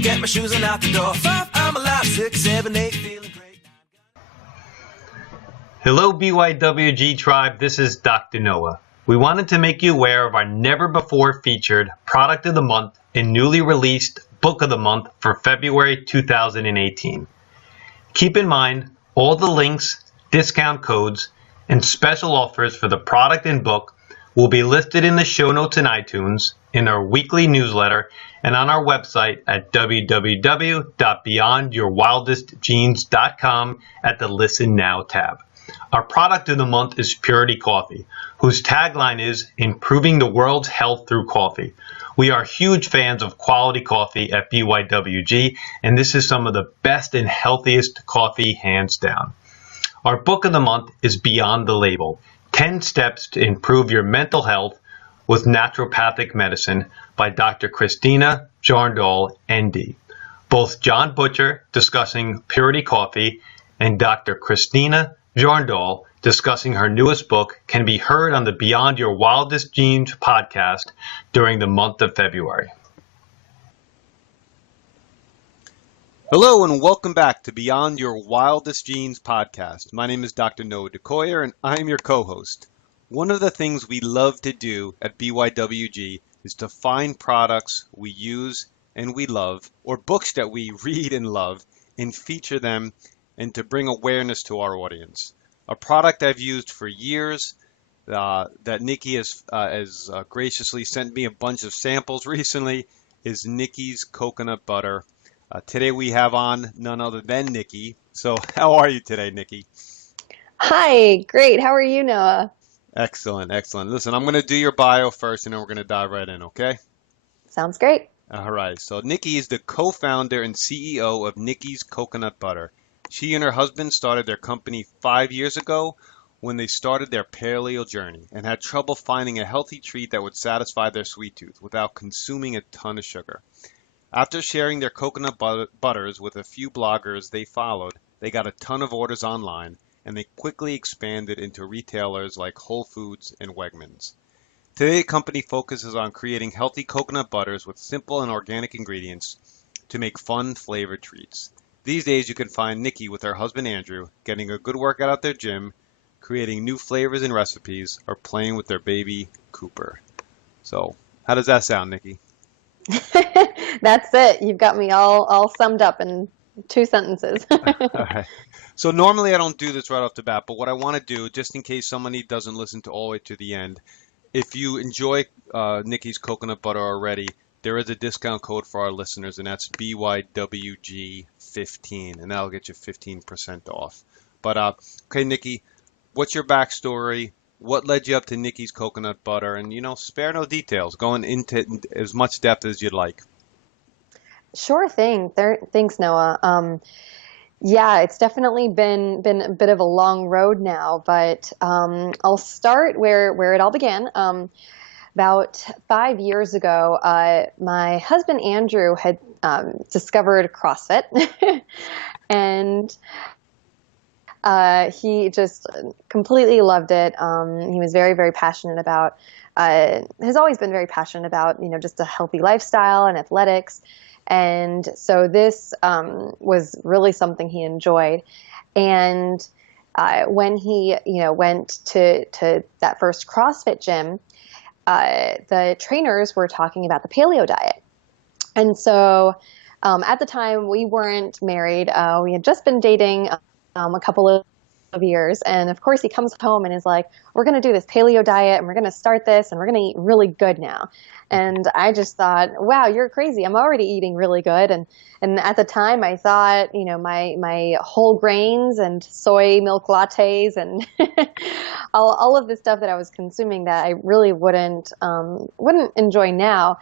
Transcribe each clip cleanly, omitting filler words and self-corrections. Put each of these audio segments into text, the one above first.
get my shoes and out the door. 5, I'm alive. 6, 7, 8, feeling great. Hello BYWG tribe, this is Dr. Noah. We wanted to make you aware of our never before featured product of the month and newly released book of the month for February 2018. Keep in mind, all the links, discount codes, and special offers for the product and book will be listed in the show notes in iTunes, in our weekly newsletter, and on our website at www.beyondyourwildestgenes.com at the Listen Now tab. Our product of the month is Purity Coffee, whose tagline is improving the world's health through coffee. We are huge fans of quality coffee at BYWG, and this is some of the best and healthiest coffee hands down. Our book of the month is Beyond the Label, 10 Steps to Improve Your Mental Health with Naturopathic Medicine by Dr. Christina Jarndal, ND. Both John Butcher discussing Purity Coffee and Dr. Christina Jarndal discussing her newest book can be heard on the Beyond Your Wildest Genes podcast during the month of February. Hello and welcome back to Beyond Your Wildest Genes podcast. My name is Dr. Noah DeCoyer and I'm your co-host. One of the things we love to do at BYWG is to find products we use and we love, or books that we read and love, and feature them and to bring awareness to our audience. A product I've used for years that Nikki has graciously sent me a bunch of samples recently is NIKKI'S coconut butter. Today we have on none other than Nikki. So how are you today, Nikki? Hi, great. How are you, Noah? Excellent, excellent. Listen, I'm going to do your bio first and then we're going to dive right in, okay? Sounds great. All right. So Nikki is the co-founder and CEO of NIKKI'S Coconut Butter. She and her husband started their company 5 years ago when they started their paleo journey and had trouble finding a healthy treat that would satisfy their sweet tooth without consuming a ton of sugar. After sharing their coconut butters with a few bloggers they followed, they got a ton of orders online and they quickly expanded into retailers like Whole Foods and Wegmans. Today, the company focuses on creating healthy coconut butters with simple and organic ingredients to make fun flavored treats. These days, you can find Nikki with her husband Andrew getting a good workout at their gym, creating new flavors and recipes, or playing with their baby Cooper. So, how does that sound, Nikki? That's it. You've got me all summed up in 2 sentences. All right. So normally I don't do this right off the bat, but what I want to do, just in case somebody doesn't listen to all the way to the end, if you enjoy Nikki's coconut butter already, there is a discount code for our listeners, and that's BYWG15, and that'll get you 15% off. But okay, Nikki, what's your backstory? What led you up to Nikki's coconut butter? And spare no details, going into as much depth as you'd like. Sure thing. Thanks, Noah. Yeah, it's definitely been a bit of a long road now, but I'll start where it all began. About 5 years ago, my husband Andrew had discovered CrossFit, and he just completely loved it. He was very, very passionate about, has always been very passionate about, just a healthy lifestyle and athletics. And so this was really something he enjoyed. And when he, went to that first CrossFit gym, the trainers were talking about the paleo diet. And so at the time we weren't married. We had just been dating a couple of years. And of course he comes home and is like, we're going to do this paleo diet and we're going to start this and we're going to eat really good now. And I just thought, wow, you're crazy. I'm already eating really good. And at the time I thought, my whole grains and soy milk lattes and all of the stuff that I was consuming that I really wouldn't enjoy now.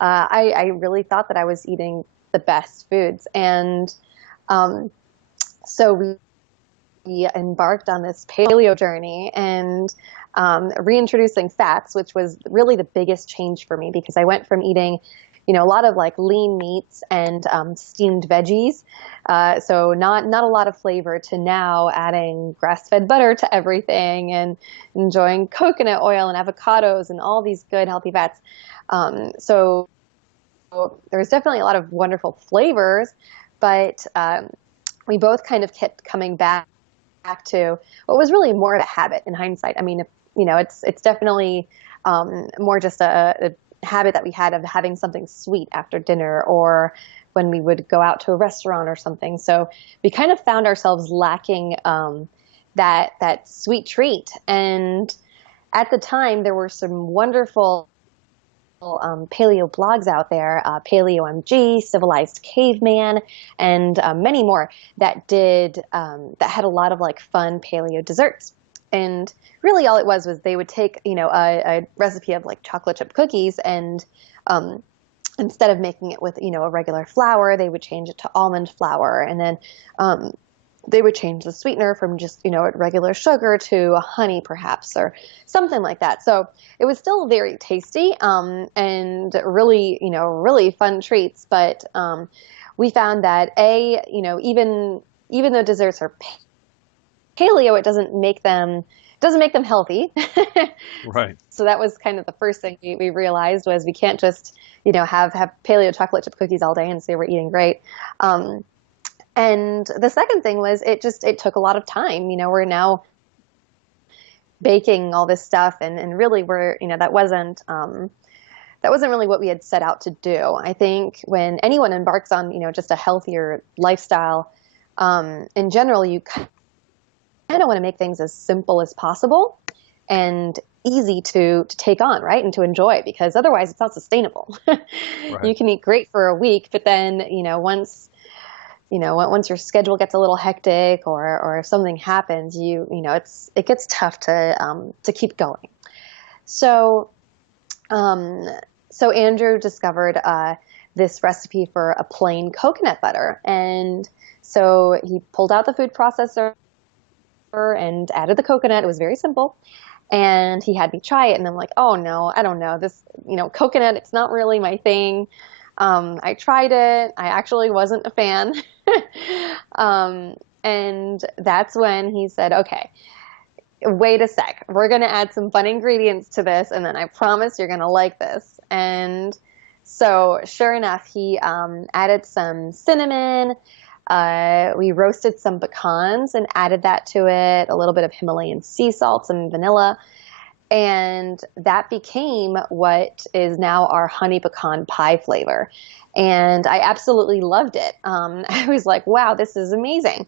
I really thought that I was eating the best foods. And so we embarked on this paleo journey and reintroducing fats, which was really the biggest change for me because I went from eating, a lot of like lean meats and steamed veggies, so not a lot of flavor, to now adding grass-fed butter to everything and enjoying coconut oil and avocados and all these good healthy fats. So there was definitely a lot of wonderful flavors, but we both kind of kept coming back to what was really more of a habit in hindsight. I mean, it's definitely more just a habit that we had of having something sweet after dinner or when we would go out to a restaurant or something. So we kind of found ourselves lacking that sweet treat. And at the time, there were some wonderful paleo blogs out there, Paleo MG, Civilized Caveman, and many more that had a lot of like fun paleo desserts. And really all it was they would take, a recipe of like chocolate chip cookies and instead of making it with, a regular flour, they would change it to almond flour. And then they would change the sweetener from just, regular sugar to honey perhaps or something like that. So it was still very tasty and really, really fun treats. But we found that even though desserts are paleo, it doesn't make them healthy. Right. So that was kind of the first thing we realized was we can't just, have paleo chocolate chip cookies all day and say we're eating great. And the second thing was it took a lot of time. We're now baking all this stuff and really that wasn't really what we had set out to do. I think when anyone embarks on, just a healthier lifestyle, in general, you kind of want to make things as simple as possible and easy to take on, right? And to enjoy, because otherwise it's not sustainable. Right. You can eat great for a week, but then, once your schedule gets a little hectic or if something happens, it gets tough to keep going. So Andrew discovered this recipe for a plain coconut butter. And so he pulled out the food processor and added the coconut. It was very simple. And he had me try it. And I'm like, oh no, I don't know. This, coconut, it's not really my thing. I tried it. I actually wasn't a fan. And that's when he said, okay, wait a sec. We're going to add some fun ingredients to this. And then I promise you're going to like this. And so sure enough, he added some cinnamon. We roasted some pecans and added that to it, a little bit of Himalayan sea salt, some vanilla. And that became what is now our honey pecan pie flavor. And I absolutely loved it. I was like, wow, this is amazing.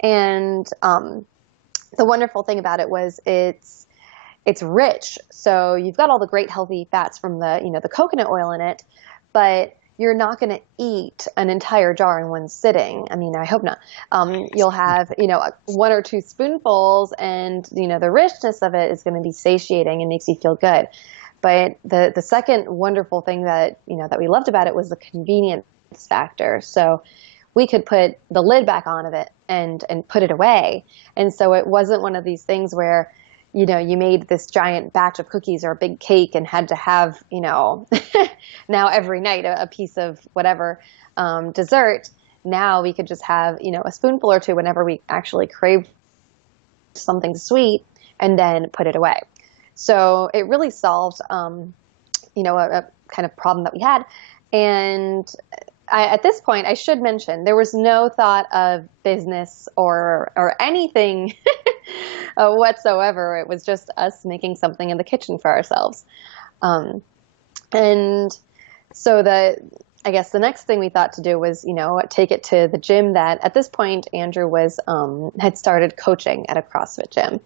And the wonderful thing about it was it's rich. So you've got all the great healthy fats from the coconut oil in it, but you're not going to eat an entire jar in one sitting. I mean, I hope not. You'll have, one or two spoonfuls and, the richness of it is going to be satiating and makes you feel good. But the second wonderful thing that we loved about it was the convenience factor. So we could put the lid back on of it and put it away. And so it wasn't one of these things where, you made this giant batch of cookies or a big cake and had to have, now every night a piece of whatever dessert. Now we could just have, a spoonful or two whenever we actually crave something sweet and then put it away. So it really solved, a kind of problem that we had. And at this point, I should mention, there was no thought of business or anything whatsoever. It was just us making something in the kitchen for ourselves. And so I guess the next thing we thought to do was, take it to the gym that at this point Andrew had started coaching at a CrossFit gym.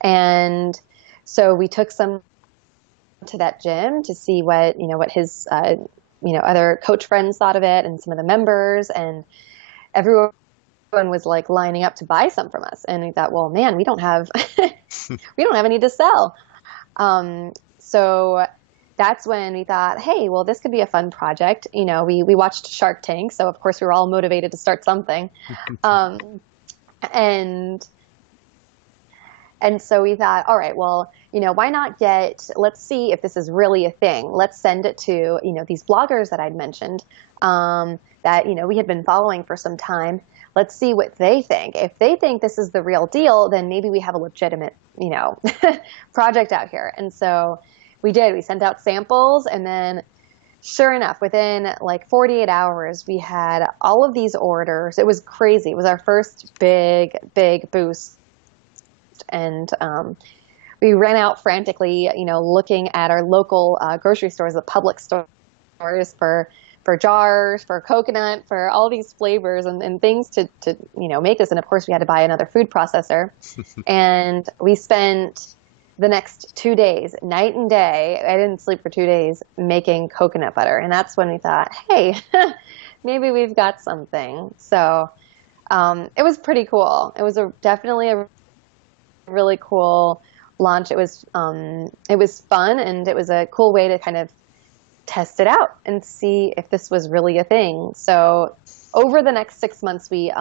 And so we took some to that gym to see what his, other coach friends thought of it and some of the members, and everyone was like lining up to buy some from us. And we thought, well, man, we don't have any to sell. So that's when we thought, hey, well, this could be a fun project. We watched Shark Tank, so of course we were all motivated to start something. And so we thought, all right, well, why not let's see if this is really a thing. Let's send it to, these bloggers that I'd mentioned that, we had been following for some time. Let's see what they think. If they think this is the real deal, then maybe we have a legitimate, project out here. And so we did. We sent out samples, and then sure enough, within like 48 hours, we had all of these orders. It was crazy. It was our first big boost. And we ran out frantically, looking at our local grocery stores, the public stores for jars, for coconut, for all these flavors and things to make this. And of course, we had to buy another food processor. And we spent the next 2 days, night and day. I didn't sleep for 2 days making coconut butter. And that's when we thought, hey, maybe we've got something. So it was pretty cool. It was definitely a really cool launch. It was fun, and it was a cool way to kind of test it out and see if this was really a thing. So over the next 6 months, we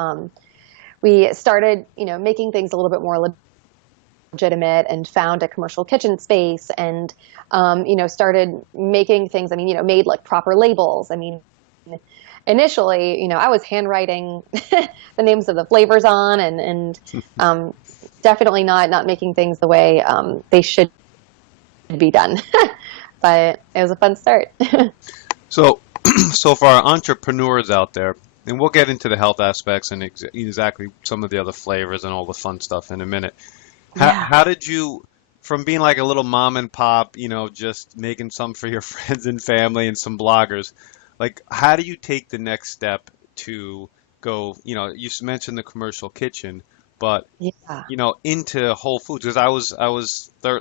started, making things a little bit more legitimate, and found a commercial kitchen space, and started making things. Made like proper labels. Initially, I was handwriting the names of the flavors on, and definitely not making things the way they should be done. But it was a fun start. So, so for our entrepreneurs out there, and we'll get into the health aspects and exactly some of the other flavors and all the fun stuff in a minute. How did you, from being like a little mom and pop, just making some for your friends and family and some bloggers, like how do you take the next step to go, you mentioned the commercial kitchen, but into Whole Foods? Because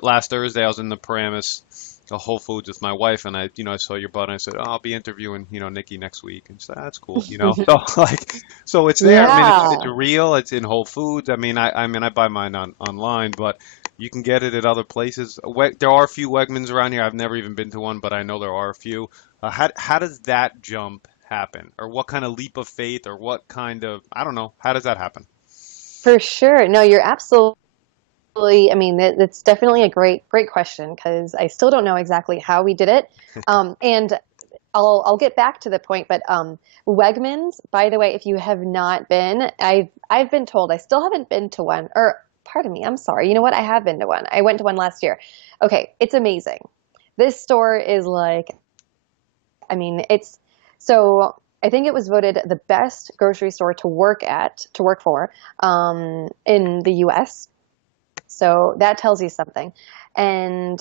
last Thursday I was in the Paramus Whole Foods with my wife, and I saw your button. I said, oh, I'll be interviewing, Nikki next week. And she said, that's cool, so it's there. Yeah. It's real. It's in Whole Foods. I buy mine online, but you can get it at other places. There are a few Wegmans around here. I've never even been to one, but I know there are a few. How does that jump happen? Or what kind of leap of faith, or what kind of, I don't know, how does that happen? For sure. No, you're absolutely. That's definitely a great question, because I still don't know exactly how we did it. And I'll get back to the point, but Wegmans, by the way, if you have not been, I've been told I still haven't been to one, or pardon me, I'm sorry. You know what? I have been to one. I went to one last year. Okay, it's amazing. This store is so I think it was voted the best grocery store to work for in the US. So that tells you something. And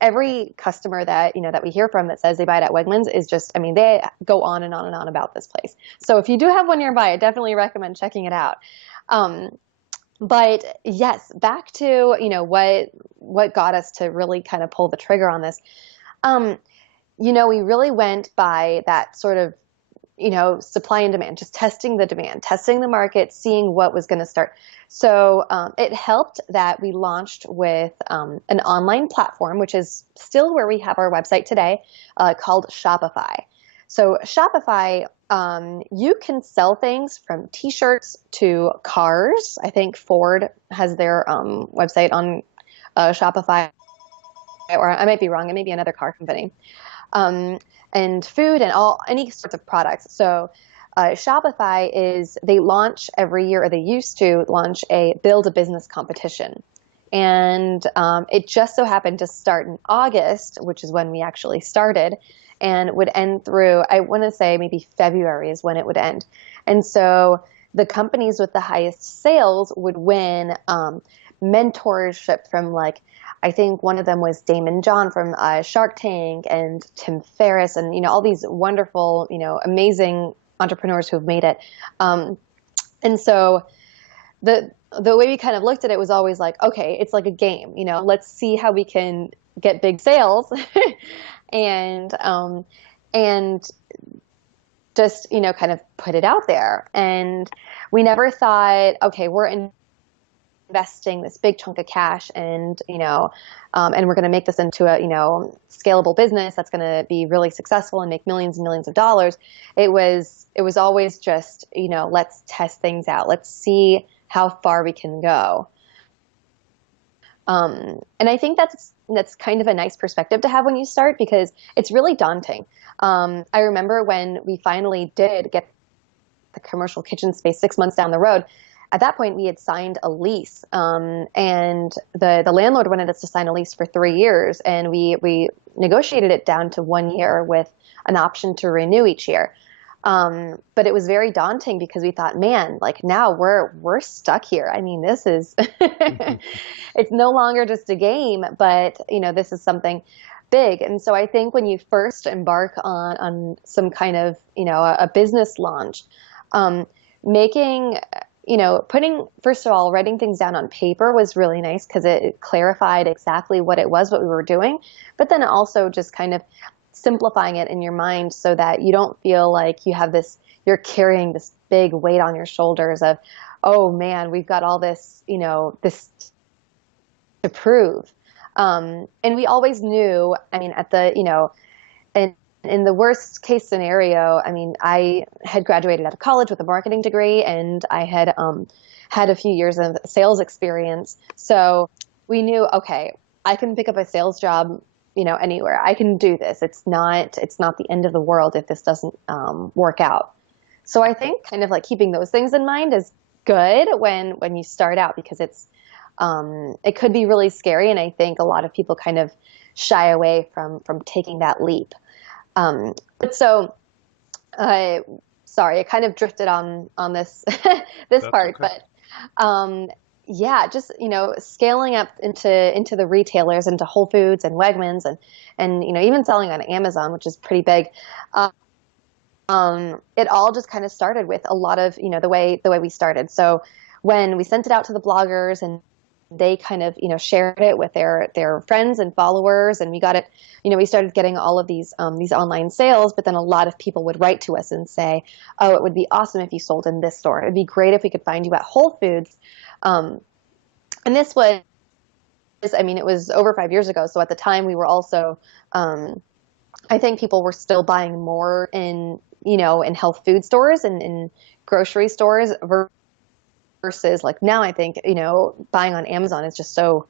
every customer that we hear from that says they buy it at Wegmans is just, they go on and on and on about this place. So if you do have one nearby, I definitely recommend checking it out. But yes, back to what got us to really kind of pull the trigger on this. We really went by that sort of supply and demand, just testing the demand, testing the market, seeing what was going to start. So it helped that we launched with an online platform, which is still where we have our website today, called Shopify. So Shopify, you can sell things from t-shirts to cars. I think Ford has their website on Shopify, or I might be wrong. It may be another car company. And food and any sorts of products. So Shopify they launch every year, or they used to launch a build a business competition. And it just so happened to start in August, which is when we actually started, and would end through, I want to say maybe February is when it would end. And so the companies with the highest sales would win mentorship from I think one of them was Damon John from Shark Tank, and Tim Ferriss, and all these wonderful, amazing entrepreneurs who have made it. And so the way we kind of looked at it was always okay, it's like a game. Let's see how we can get big sales, and just kind of put it out there. And we never thought, okay, we're investing this big chunk of cash, and and we're going to make this into a scalable business that's going to be really successful and make millions and millions of dollars. It was always just let's test things out, let's see how far we can go. And I think that's kind of a nice perspective to have when you start, because it's really daunting. I remember when we finally did get the commercial kitchen space 6 months down the road, at that point we had signed a lease, and the landlord wanted us to sign a lease for 3 years, and we negotiated it down to 1 year with an option to renew each year. But it was very daunting because we thought, man, like now we're stuck here. I mean, this is it's no longer just a game, but this is something big. And so I think when you first embark on some kind of a business launch, making putting, first of all, writing things down on paper was really nice because it clarified exactly what it was, what we were doing, but then also just kind of simplifying it in your mind so that you don't feel like you're carrying this big weight on your shoulders of, oh man, we've got all this, this to prove. And we always knew, I mean, in the worst case scenario, I mean, I had graduated out of college with a marketing degree, and I had had a few years of sales experience. So we knew, okay, I can pick up a sales job, anywhere. I can do this. It's not the end of the world if this doesn't work out. So I think kind of like keeping those things in mind is good when you start out, because it could be really scary, and I think a lot of people kind of shy away from taking that leap. But so, sorry, I kind of drifted on this this part, okay. but yeah, just scaling up into the retailers, into Whole Foods and Wegmans, and even selling on Amazon, which is pretty big. It all just kind of started with a lot of the way we started. So when we sent it out to the bloggers, and they kind of shared it with their friends and followers, and we got it, we started getting all of these online sales. But then a lot of people would write to us and say, oh, it would be awesome if you sold in this store. It'd be great if we could find you at Whole Foods. And this was, I mean, it was over 5 years ago. So at the time we were also, I think people were still buying more in health food stores and in grocery stores versus like now. I think, buying on Amazon is just so,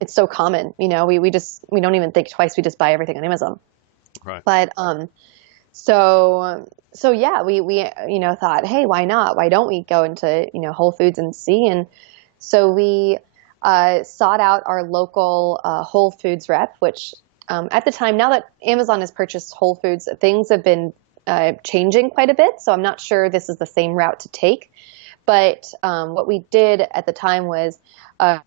it's so common. We don't even think twice. We just buy everything on Amazon. Right. But, so yeah, we thought, hey, why not? Why don't we go into, Whole Foods and see? And so we sought out our local Whole Foods rep, which at the time, now that Amazon has purchased Whole Foods, things have been changing quite a bit. So I'm not sure this is the same route to take. But what we did at the time was there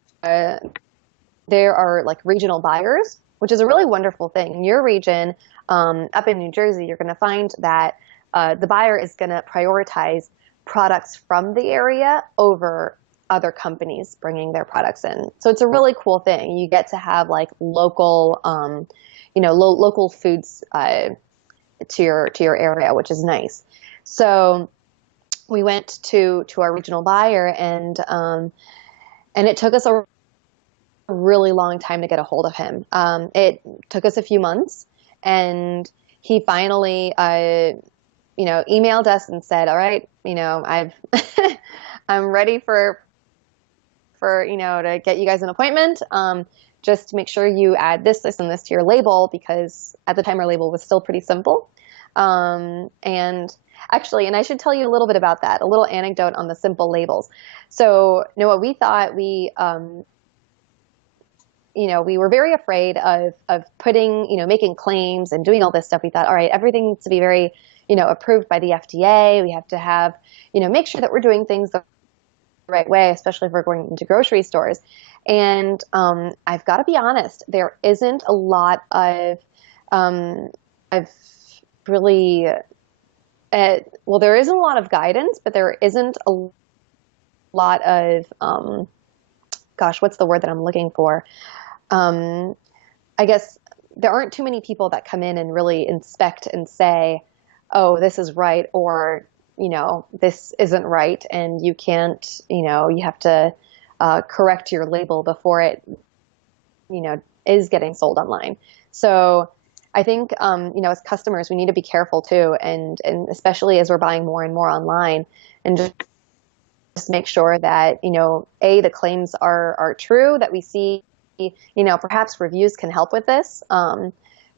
are like regional buyers, which is a really wonderful thing. In your region, up in New Jersey, you're going to find that the buyer is going to prioritize products from the area over other companies bringing their products in. So it's a really cool thing. You get to have like local, local foods to your area, which is nice. So we went to our regional buyer, and it took us a really long time to get a hold of him. It took us a few months, and he finally, emailed us and said, all right, I'm ready for to get you guys an appointment. Just make sure you add this, and this to your label, because at the time our label was still pretty simple. And actually, and I should tell you a little bit about that, a little anecdote on the simple labels. So, what we thought, we were very afraid of putting, making claims and doing all this stuff. We thought, all right, everything needs to be very, approved by the FDA. We have to have, make sure that we're doing things the right way, especially if we're going into grocery stores. And I've got to be honest, there isn't a lot of really, there isn't a lot of guidance, but there isn't a lot of, what's the word that I'm looking for? I guess there aren't too many people that come in and really inspect and say, oh, this is right, or, this isn't right, and you can't, you have to correct your label before it, is getting sold online. So I think, as customers, we need to be careful too, and especially as we're buying more and more online, and just make sure that, the claims are true, that we see, perhaps reviews can help with this.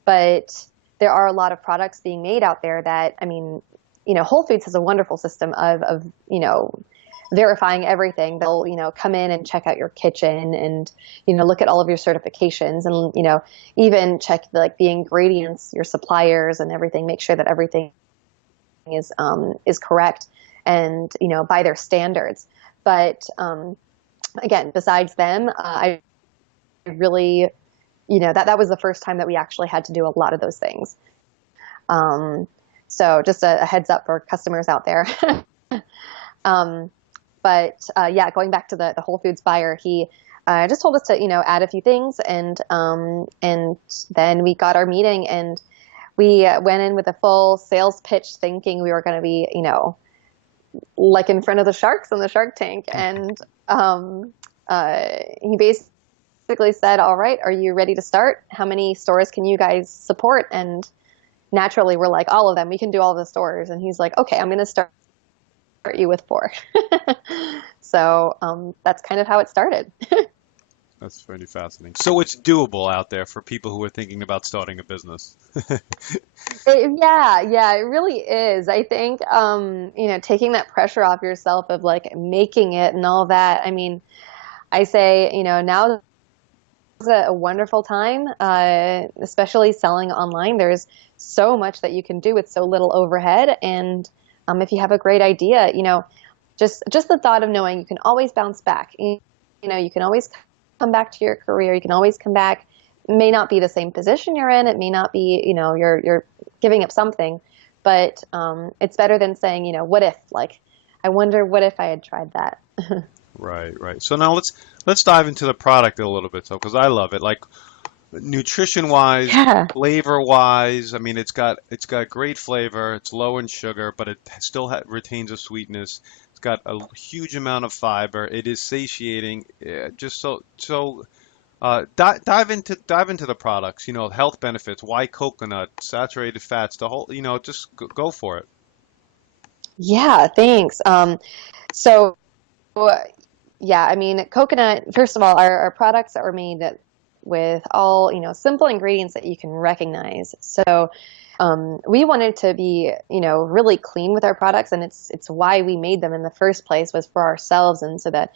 But there are a lot of products being made out there that, Whole Foods has a wonderful system of verifying everything. They'll, come in and check out your kitchen and, look at all of your certifications and, even check the ingredients, your suppliers and everything, make sure that everything is correct and, by their standards. But, again, besides them, I really, that was the first time that we actually had to do a lot of those things. So just a heads up for customers out there. But yeah, going back to the Whole Foods buyer, he just told us to, add a few things, and then we got our meeting, and we went in with a full sales pitch, thinking we were going to be, like in front of the sharks on the Shark Tank, and he basically said, "All right, are you ready to start? How many stores can you guys support?" And naturally, we're like, "All of them. We can do all the stores." And he's like, "Okay, I'm going to start you with 4." So that's kind of how it started. That's pretty fascinating. So it's doable out there for people who are thinking about starting a business. Yeah, it really is. I think, taking that pressure off yourself of making it and all that. I mean, I say, now is a wonderful time, especially selling online. There's so much that you can do with so little overhead. And if you have a great idea, just the thought of knowing you can always bounce back. You can always come back to your career. You can always come back. It may not be the same position you're in. It may not be, you're giving up something, but it's better than saying, what if? I wonder what if I had tried that. Right. So now let's dive into the product a little bit, because I love it. Nutrition wise, Yeah. flavor wise, I mean, it's got great flavor. It's low in sugar, but it still retains a sweetness. It's got a huge amount of fiber. It is satiating. Just dive into the products. Health benefits. Why coconut? Saturated fats. The whole. Just go for it. Yeah, thanks. So, yeah, I mean, coconut, first of all, our products are made with all, simple ingredients that you can recognize. So we wanted to be, really clean with our products, and it's why we made them in the first place, was for ourselves, and so that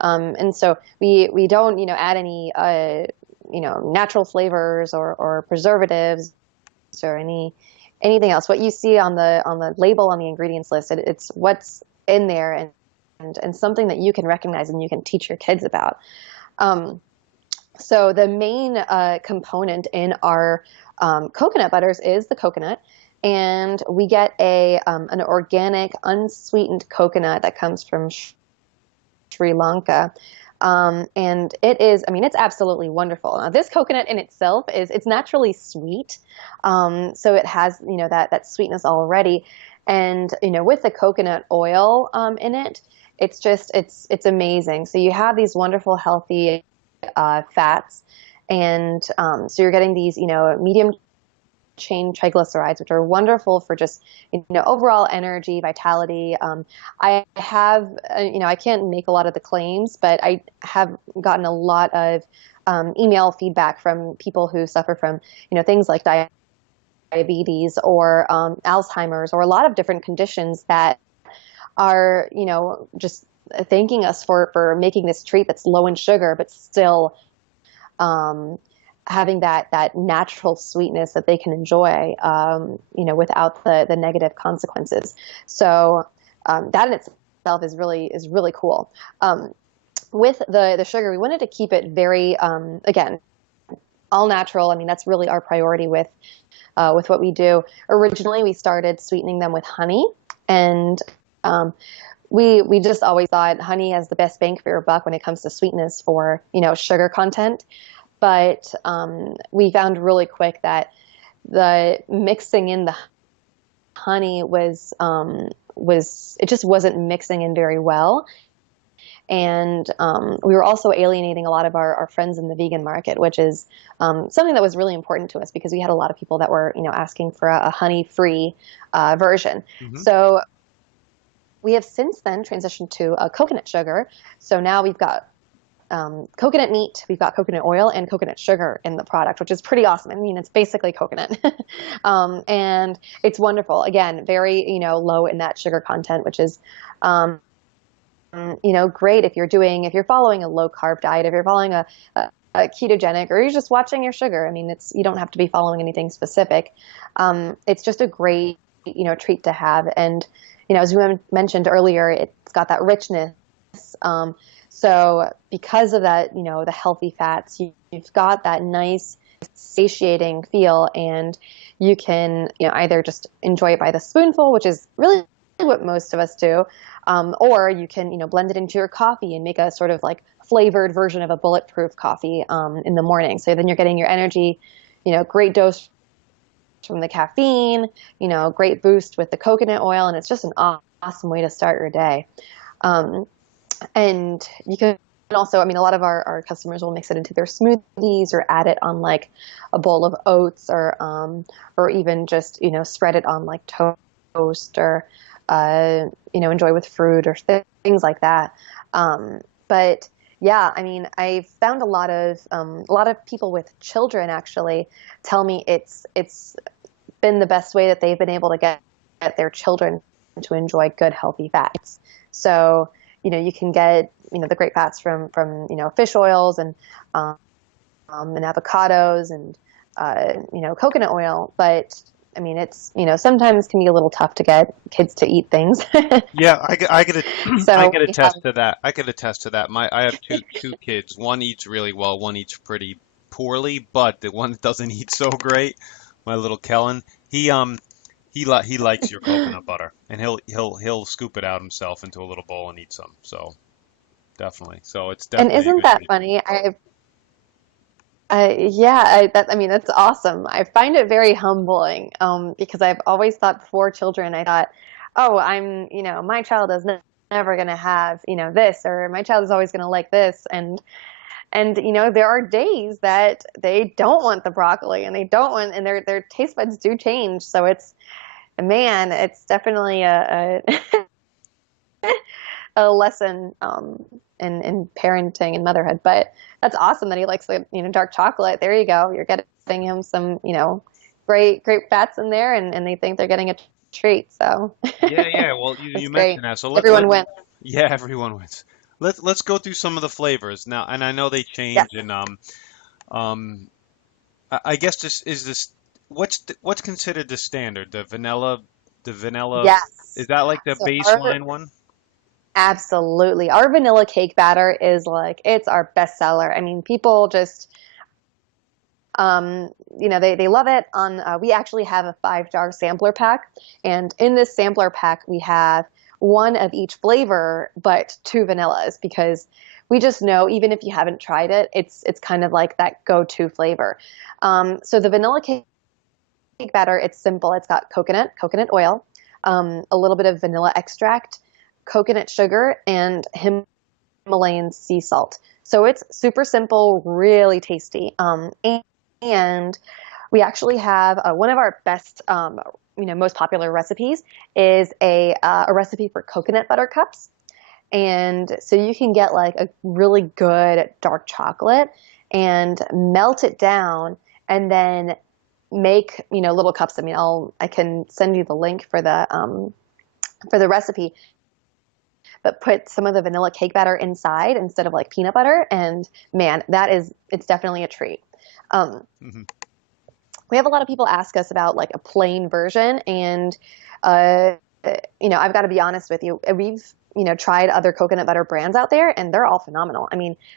and so we don't, add any natural flavors or preservatives or anything else. What you see on the label, on the ingredients list, it's what's in there, and something that you can recognize and you can teach your kids about. So the main component in our coconut butters is the coconut, and we get an organic, unsweetened coconut that comes from Sri Lanka. And it is, I mean, it's absolutely wonderful. Now, this coconut in itself it's naturally sweet. So it has, that sweetness already. And, with the coconut oil in it, it's amazing. So you have these wonderful, healthy fats. And so you're getting these, medium chain triglycerides, which are wonderful for just, overall energy, vitality. I have, I can't make a lot of the claims, but I have gotten a lot of email feedback from people who suffer from, things like diabetes or Alzheimer's, or a lot of different conditions that are, just thanking us for making this treat that's low in sugar, but still having that natural sweetness that they can enjoy, without the negative consequences. So that in itself is really cool. With the sugar, we wanted to keep it very, again, all natural. I mean, that's really our priority with what we do. Originally, we started sweetening them with honey, and we just always thought honey has the best bang for your buck when it comes to sweetness for, sugar content. But we found really quick that the mixing in the honey it just wasn't mixing in very well. And we were also alienating a lot of our friends in the vegan market, which is something that was really important to us, because we had a lot of people that were, asking for a honey-free version. Mm-hmm. So we have since then transitioned to coconut sugar. So now we've got coconut meat, we've got coconut oil, and coconut sugar in the product, which is pretty awesome. I mean, it's basically coconut. And it's wonderful. Again, very, low in that sugar content, which is great if you're following a low carb diet, if you're following a ketogenic, or you're just watching your sugar. I mean, you don't have to be following anything specific. It's just a great, treat to have. And, as we mentioned earlier, it's got that richness. So because of that, the healthy fats, you've got that nice satiating feel, and you can, either just enjoy it by the spoonful, which is really what most of us do, or you can, blend it into your coffee and make a sort of like flavored version of a bulletproof coffee in the morning. So then you're getting your energy, great dose from the caffeine, great boost with the coconut oil, and it's just an awesome way to start your day. And you can also, a lot of our customers will mix it into their smoothies or add it on like a bowl of oats, or even just, spread it on like toast, or, enjoy with fruit or things like that. But yeah, I've found a lot of people with children actually tell me it's been the best way that they've been able to get their children to enjoy good, healthy fats. So, you can get, the great fats from fish oils and avocados and, coconut oil. But it's, sometimes can be a little tough to get kids to eat things. Yeah, I could So I could we attest have, to that. I could attest to that. I have two kids. One eats really well, one eats pretty poorly, but the one that doesn't eat so great, my little Kellen, he likes your coconut butter, and he'll scoop it out himself into a little bowl and eat some. So definitely. So it's and definitely a isn't good that treat. funny? That's awesome. I find it very humbling, because I've always thought before children, I thought, oh, my child is never going to have, this, or my child is always going to like this. And there are days that they don't want the broccoli, and they don't want, and their taste buds do change. So it's definitely a lesson in parenting and motherhood. But that's awesome that he likes the dark chocolate. There you go. You're getting him some great fats in there, and they think they're getting a treat. So Yeah, yeah. Well, you that's great. mentioned that, so Everyone wins. yeah, everyone wins. Let's go through some of the flavors now, and I know they Yes. change, and um I guess this what's considered the standard? The vanilla, is Yes. that like the So baseline one? absolutely. Our vanilla cake batter is like, it's our bestseller. People just, they love it. We actually have a 5-jar sampler pack. And in this sampler pack, we have one of each flavor, but 2 vanillas, because we just know, even if you haven't tried it, it's kind of like that go-to flavor. So the vanilla cake batter, it's simple. It's got coconut oil, a little bit of vanilla extract, coconut sugar, and Himalayan sea salt. So it's super simple, really tasty. And we actually have one of our best, most popular recipes is a recipe for coconut butter cups. And so you can get like a really good dark chocolate and melt it down, and then make, little cups. I can send you the link for the recipe, but put some of the vanilla cake batter inside instead of like peanut butter. And man, it's definitely a treat. Um, Hmm. we have a lot of people ask us about like a plain version, and uh, I've got to be honest with you. We've tried other coconut butter brands out there, and they're all phenomenal.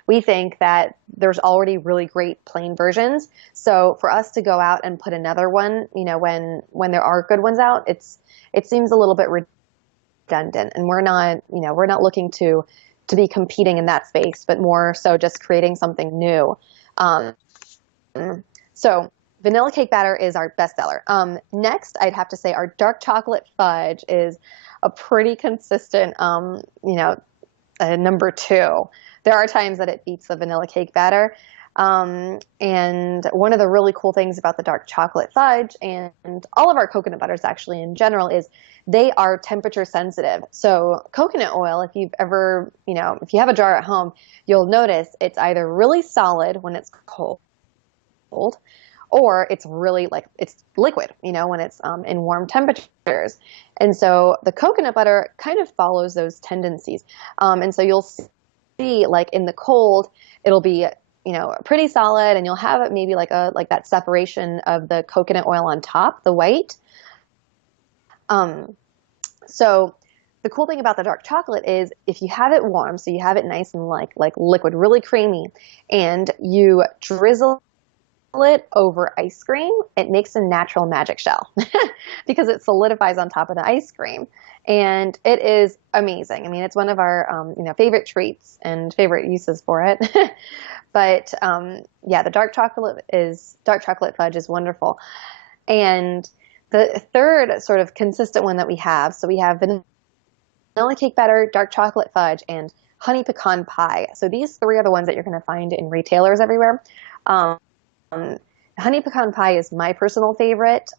We think that there's already really great plain versions. So for us to go out and put another one, when there are good ones out, it seems a little bit redundant, and we're not looking to be competing in that space, but more so just creating something new. Um, so vanilla cake batter is our bestseller. Next, I'd have to say our dark chocolate fudge is a pretty consistent, number 2. There are times that it beats the vanilla cake batter. And one of the really cool things about the dark chocolate fudge, and all of our coconut butters actually in general, is they are temperature sensitive. So coconut oil, if you've ever, if you have a jar at home, you'll notice it's either really solid when it's cold, or it's really like it's liquid, when it's in warm temperatures. And so the coconut butter kind of follows those tendencies. And so you'll see like in the cold, it'll be pretty solid, and you'll have it maybe like that separation of the coconut oil on top, the white. So the cool thing about the dark chocolate is if you have it warm, so you have it nice and like liquid, really creamy, and you drizzle it over ice cream, it makes a natural magic shell because it solidifies on top of the ice cream. And it is amazing. I mean, it's one of our favorite treats and favorite uses for it. But yeah, the dark chocolate fudge is wonderful. And the third sort of consistent one that we have, so we have vanilla cake batter, dark chocolate fudge, and honey pecan pie. So these three are the ones that you're going to find in retailers everywhere. Honey pecan pie is my personal favorite.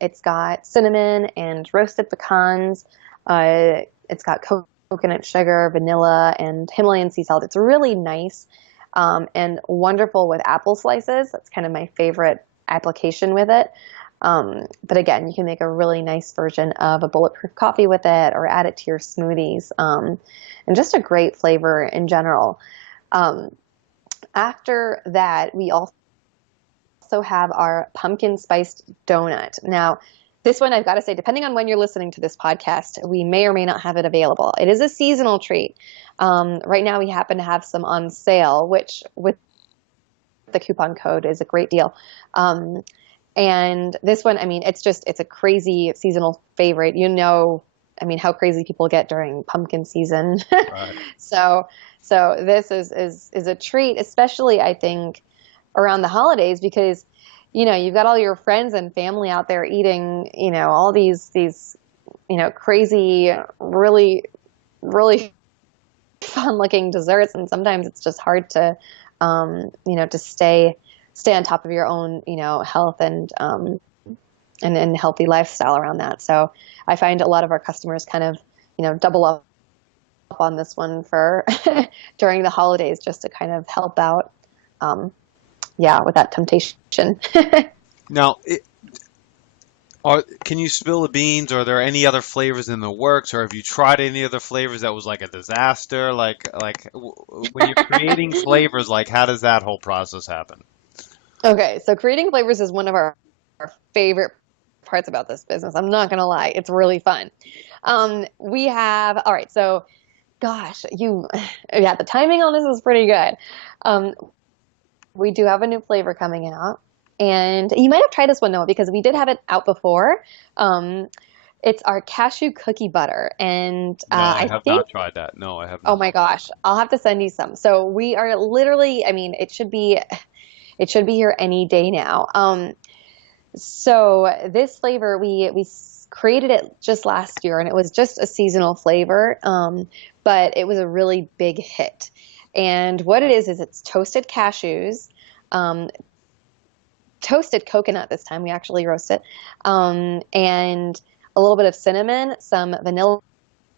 It's got cinnamon and roasted pecans. It's got coconut sugar, vanilla, and Himalayan sea salt. It's really nice and wonderful with apple slices. That's kind of my favorite application with it. But again, you can make a really nice version of a bulletproof coffee with it, or add it to your smoothies, and just a great flavor in general. After that, we also have our pumpkin spiced donut. Now, this one, I've got to say, depending on when you're listening to this podcast, we may or may not have it available. It is a seasonal treat. Right now, we happen to have some on sale, which with the coupon code is a great deal. And this one, I mean, it's a crazy seasonal favorite. How crazy people get during pumpkin season. Right. So this is a treat, especially I think around the holidays, because you've got all your friends and family out there eating all these crazy, really really fun looking desserts, and sometimes it's just hard to to stay on top of your own health and healthy lifestyle around that. So I find a lot of our customers kind of double up on this one for during the holidays, just to kind of help out with that temptation. Now, can you spill the beans? Are there any other flavors in the works, or have you tried any other flavors that was like a disaster? Like when you're creating flavors, like how does that whole process happen? Okay, so creating flavors is one of our favorite parts about this business. I'm not gonna lie, it's really fun. We have, all right, so gosh, the timing on this is pretty good. We do have a new flavor coming out, and you might have tried this one, Noah, because we did have it out before. It's our cashew cookie butter, and no, I have not tried that. No, I have not. Oh my gosh, I'll have to send you some. So we are literally, I mean, it should be here any day now. So this flavor, we created it just last year, and it was just a seasonal flavor, but it was a really big hit. And what it is it's toasted cashews, toasted coconut this time. We actually roast it, and a little bit of cinnamon, some vanilla,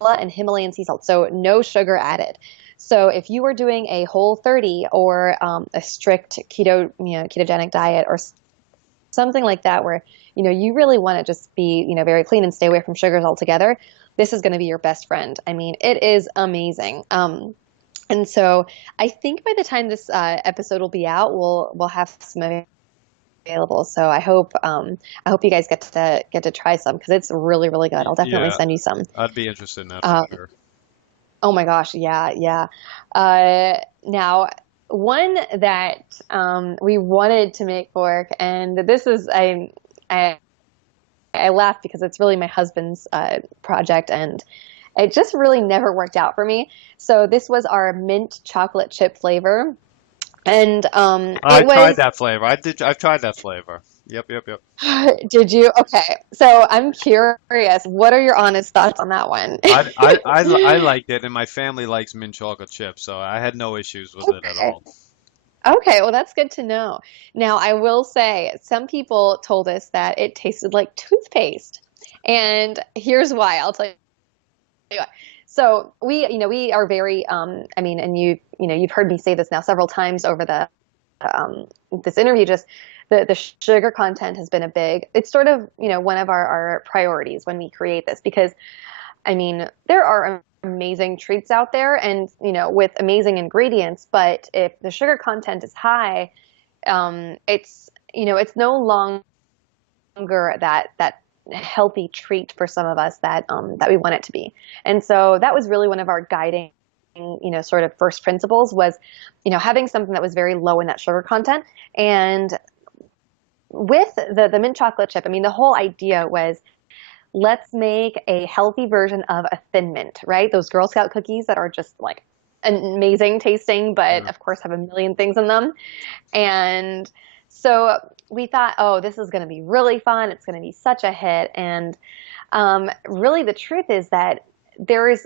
and Himalayan sea salt. So no sugar added. So if you were doing a Whole30 or a strict ketogenic diet or something like that, where you really want to just be very clean and stay away from sugars altogether, this is going to be your best friend. I mean, it is amazing. And so I think by the time this episode will be out, we'll have some available. So I hope you guys get to try some, because it's really really good. I'll definitely send you some. I'd be interested in that for sure. Oh my gosh, yeah. Now, one that we wanted to make work, and this is I laugh because it's really my husband's project, and it just really never worked out for me. So this was our mint chocolate chip flavor, and I tried that flavor. I've tried that flavor. Yep. Did you? Okay. So I'm curious. What are your honest thoughts on that one? I liked it, and my family likes mint chocolate chips, so I had no issues with it at all. Okay, well, that's good to know. Now, I will say, some people told us that it tasted like toothpaste, and here's why. I'll tell you why. So we are very, and you've heard me say this now several times over this interview, just the sugar content has been it's sort of, one of our priorities when we create this, because I mean, there are amazing treats out there and, with amazing ingredients, but if the sugar content is high, it's no longer that healthy treat for some of us that we want it to be. And so that was really one of our guiding, sort of first principles was, having something that was very low in that sugar content. And with the mint chocolate chip, I mean, the whole idea was, let's make a healthy version of a Thin Mint, right? Those Girl Scout cookies that are just like amazing tasting, but of course have a million things in them. And so we thought, oh, this is going to be really fun. It's going to be such a hit. And really the truth is that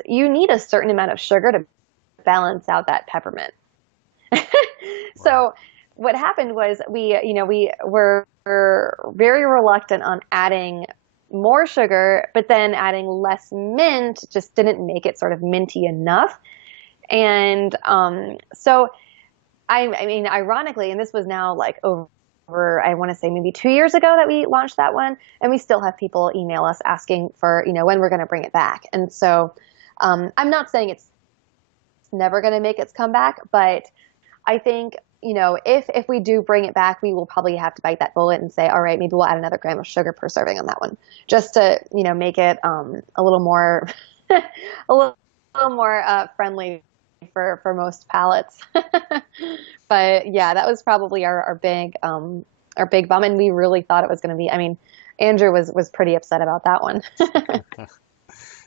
you need a certain amount of sugar to balance out that peppermint. So what happened was we were very reluctant on adding more sugar, but then adding less mint just didn't make it sort of minty enough. And so I mean, ironically, and this was now like over, I want to say maybe 2 years ago that we launched that one, and we still have people email us asking for, when we're going to bring it back. And so I'm not saying it's never going to make its comeback, but I think, if we do bring it back, we will probably have to bite that bullet and say, all right, maybe we'll add another gram of sugar per serving on that one, just to, make it a little more, a little more friendly for most palates. But yeah, that was probably our big bum, and we really thought it was going to be. I mean, Andrew was pretty upset about that one.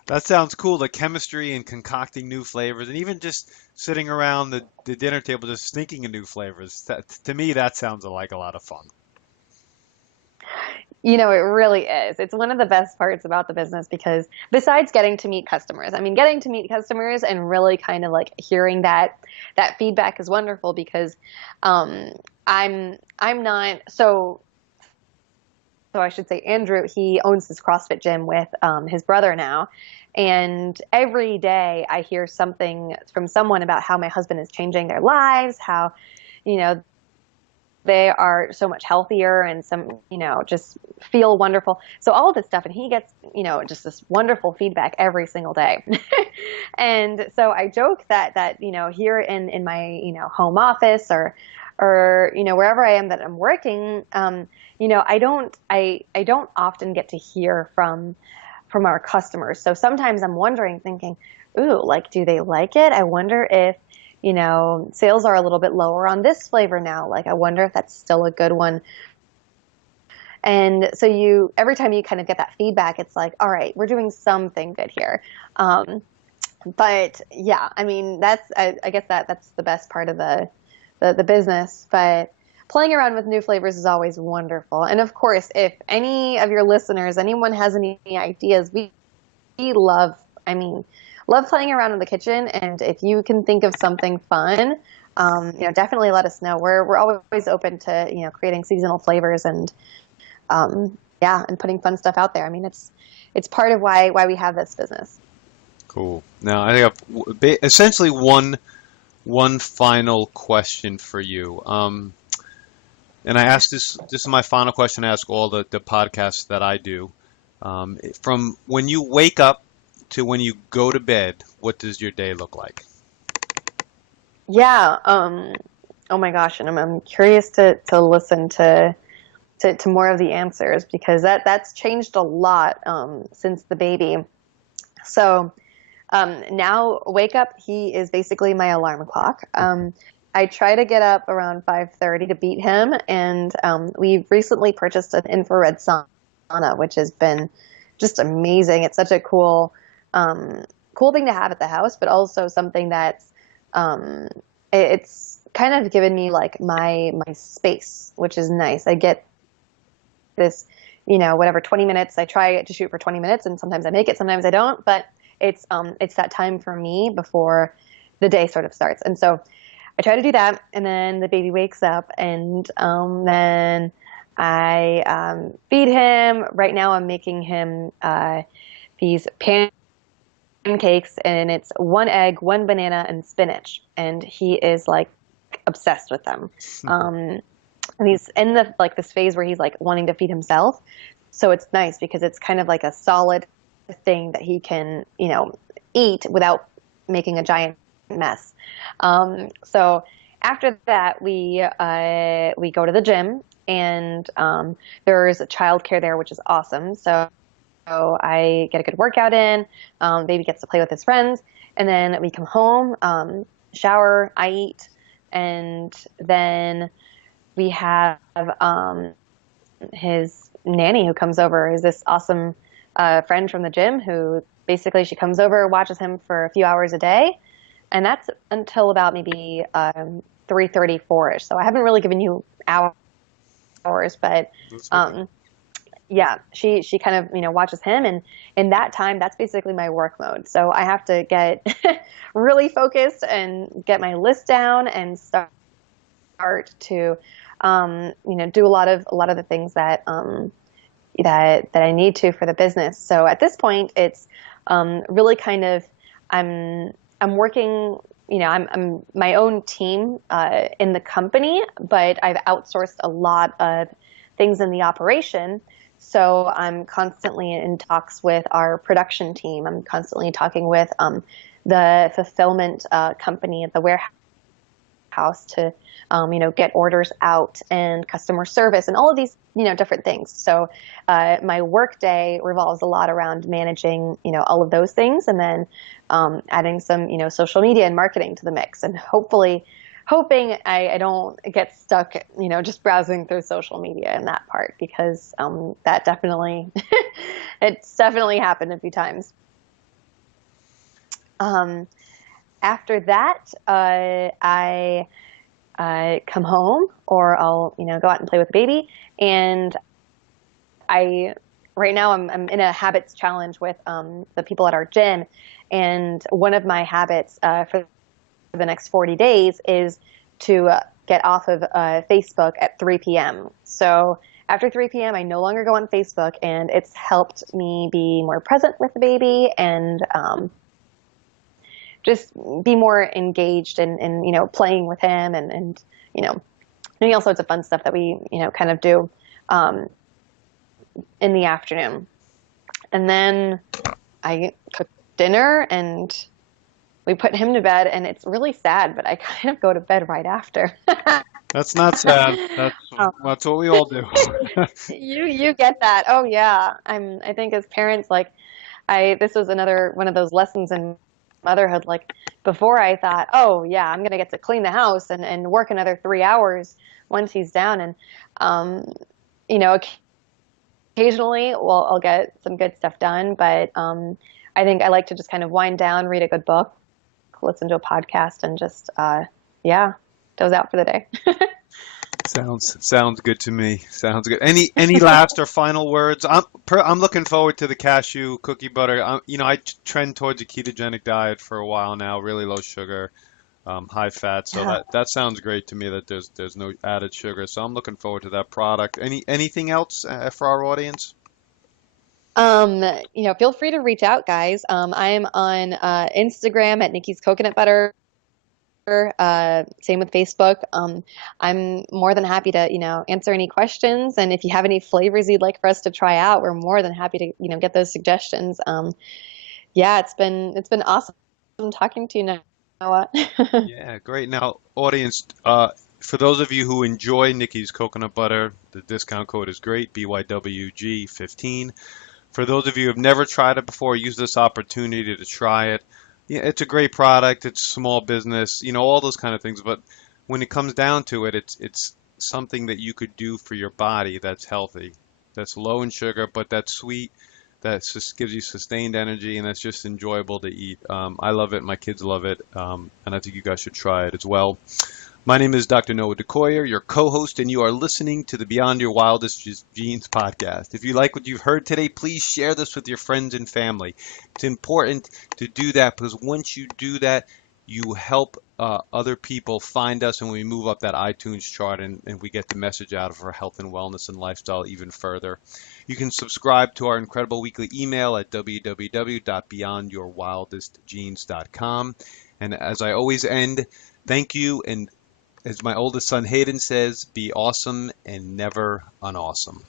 That sounds cool. The chemistry and concocting new flavors, and even just sitting around the dinner table, just thinking of new flavors. To me, that sounds like a lot of fun. It really is. It's one of the best parts about the business, because besides getting to meet customers, and really kind of like hearing that feedback is wonderful, because I'm not so I should say Andrew, he owns this CrossFit gym with his brother now. And every day I hear something from someone about how my husband is changing their lives, how, they are so much healthier and just feel wonderful. So all of this stuff, and he gets, just this wonderful feedback every single day. And so I joke that, here in my, home office or, wherever I am that I'm working, I don't often get to hear from our customers. So sometimes I'm thinking, ooh, like, do they like it? I wonder if, sales are a little bit lower on this flavor now. Like, I wonder if that's still a good one. And so every time you kind of get that feedback, it's like, all right, we're doing something good here. But yeah, I mean, I guess that's the best part of the business. But playing around with new flavors is always wonderful. And of course, if any of your listeners, anyone has any ideas, we love playing around in the kitchen. And if you can think of something fun, definitely let us know. We're always open to, creating seasonal flavors and, and putting fun stuff out there. I mean, it's part of why we have this business. Cool. Now, I have essentially one final question for you. And I ask this is my final question. I ask all the podcasts that I do. From when you wake up to when you go to bed, what does your day look like? Yeah. Oh my gosh. And I'm curious to listen to more of the answers, because that's changed a lot since the baby. So now wake up, he is basically my alarm clock. I try to get up around 5:30 to beat him, and we've recently purchased an infrared sauna, which has been just amazing. It's such a cool thing to have at the house, but also something that's it's kind of given me like my space, which is nice. I get this, 20 minutes. I try to shoot for 20 minutes, and sometimes I make it, sometimes I don't. But it's that time for me before the day sort of starts, and so I try to do that, and then the baby wakes up, and then I feed him. Right now I'm making him these pancakes, and it's 1 egg, 1 banana, and spinach, and he is like obsessed with them. and he's in the like this phase where he's like wanting to feed himself. So it's nice because it's kind of like a solid thing that he can, eat without making a giant mess. So after that, we go to the gym, and there's a childcare there, which is awesome. So I get a good workout in. Baby gets to play with his friends, and then we come home, shower, I eat, and then we have his nanny who comes over. Is this awesome friend from the gym who basically she comes over, watches him for a few hours a day, and that's until about maybe 3:30, 4-ish. So I haven't really given you hours, but yeah, she kind of watches him, and in that time, that's basically my work mode. So I have to get really focused and get my list down and start to do a lot of the things that that I need to for the business. So at this point, it's really kind of I'm working. I'm my own team in the company, but I've outsourced a lot of things in the operation. So I'm constantly in talks with our production team. I'm constantly talking with the fulfillment company at the warehouse to get orders out, and customer service, and all of these different things. So my work day revolves a lot around managing all of those things, and then adding some social media and marketing to the mix, and hoping I don't get stuck just browsing through social media in that part, because that definitely it's definitely happened a few times. After that, I come home, or I'll go out and play with the baby, and right now I'm in a habits challenge with the people at our gym, and one of my habits for the next 40 days is to get off of Facebook at 3 p.m. So after 3 p.m. I no longer go on Facebook, and it's helped me be more present with the baby, and just be more engaged in playing with him, and doing all sorts of fun stuff that we kind of do in the afternoon. And then I cook dinner, and we put him to bed, and it's really sad, but I kind of go to bed right after. That's not sad. That's what we all do. You get that. Oh yeah. I think as parents, this was another one of those lessons in motherhood. Like, before, I thought, oh yeah, I'm gonna get to clean the house and work another 3 hours once he's down, and occasionally I'll get some good stuff done, but I think I like to just kind of wind down, read a good book, listen to a podcast, and just doze out for the day. Sounds good to me. Sounds good. Any last or final words? I'm looking forward to the cashew cookie butter. I trend towards a ketogenic diet for a while now, really low sugar, high fat. So that sounds great to me, that there's no added sugar. So I'm looking forward to that product. Anything else for our audience? Feel free to reach out, guys. I am on Instagram at Nikki's Coconut Butter. Same with Facebook. I'm more than happy to, answer any questions. And if you have any flavors you'd like for us to try out, we're more than happy to, get those suggestions. It's been awesome talking to you, Noah. Yeah, great. Now, audience, for those of you who enjoy Nikki's Coconut Butter, the discount code is great, BYWG15. For those of you who have never tried it before, use this opportunity to try it. Yeah, it's a great product. It's small business, all those kind of things. But when it comes down to it, it's something that you could do for your body that's healthy, that's low in sugar, but that's sweet, that just gives you sustained energy, and that's just enjoyable to eat. I love it. My kids love it. And I think you guys should try it as well. My name is Dr. Noah DeCoyer, your co-host, and you are listening to the Beyond Your Wildest Genes podcast. If you like what you've heard today, please share this with your friends and family. It's important to do that, because once you do that, you help other people find us, and we move up that iTunes chart, and we get the message out of our health and wellness and lifestyle even further. You can subscribe to our incredible weekly email at www.beyondyourwildestgenes.com. And as I always end, thank you, and As my oldest son Hayden says, be awesome and never unawesome.